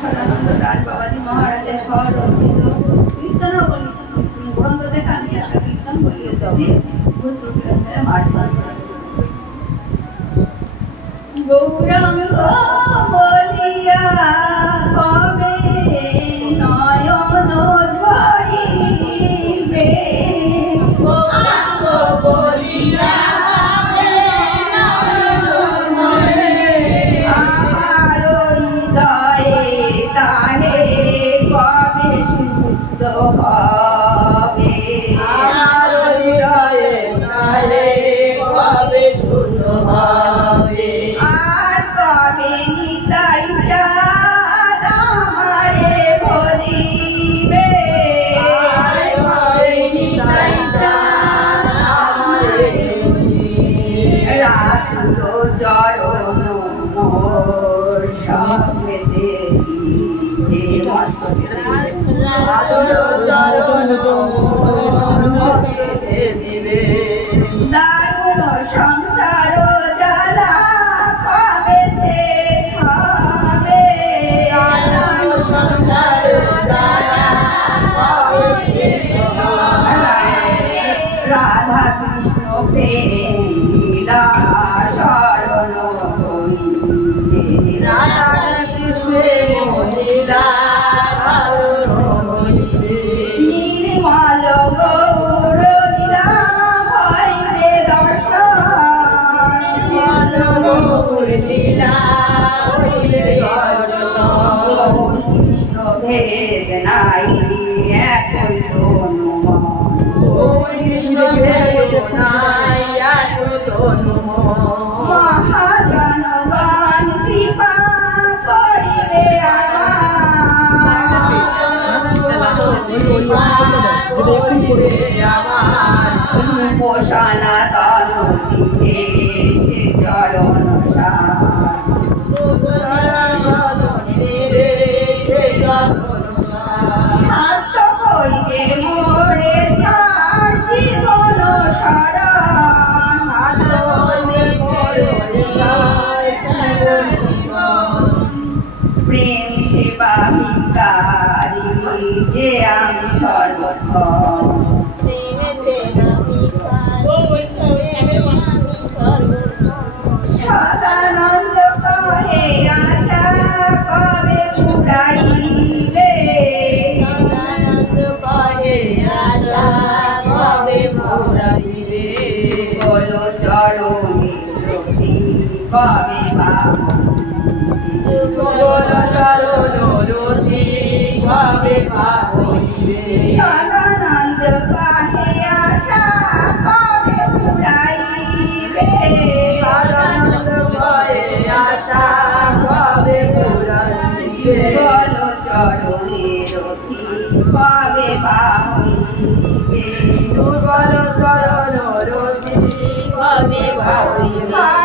সদানন্দ দাস বাবাজি মহারাজের স্বরচিত কীর্তনাবলী গ্রন্থ থেকে আমি একটা কীর্তন বলিয়েছি। গৌরাঙ্গ বলিয়া কবে নয়ন ঝরিবে, গৌরাঙ্গ বলিয়া আমার হৃদয়ে তাহে কবে শুদ্ধ হবে, আমার হৃদয়ে তাহে কবে শুদ্ধ হবে, আর কবে নিতাই চাঁদ আমারে ভজিবে, আর কবে নিতাই চাঁদ আমারে ভজিবে, রাখলো চরণ মোর সঙ্গেতে রাখলো চরণ মোর সঙ্গেতে দিবে, দারুণ সংসার জ্বালা কবে শেষ হবে, দারুণ সংসার জ্বালা কবে শেষ হবে, রাধা কৃষ্ণ প্রেম লীলা শরণ হইবে, রাধা কৃষ্ণ প্রেম লীলা শরণ হইবে, নির্মল গৌর লীলা হইবে দর্শন, নির্মল গৌর লীলা হইবে দর্শন, কৃষ্ণ ভেদ নাই একই তনু মন, কৃষ্ণ ভেদ নাই একই তনু মন, মহাজনগণ কৃপা করিবে আমার, পোষানা তনু দিবে সে চরণ সার্থক হইবে মোরে ছাড় জীবন শরণ, সার্থক হইবে মোরে প্রেম সেবা ভিক্ষারি যে আমি সর্বক্ষণ, প্রেম সেবা সদানন্দ কহে আশা কবে পুরাইবে, সদানন্দ কহে আশা কবে পুরাইবে, বলো চরণে রতি কবে পাবো, বলো চরণ রতি কবে পাবইবে, সদানন্দ কহে আশা কবে পুরাইবে, সদানন্দ কহে আশা কবে পুরাইবে, বলো চরণে রতি কবে পাবইবে, বলো চরণ রতি কবে পাবইবে।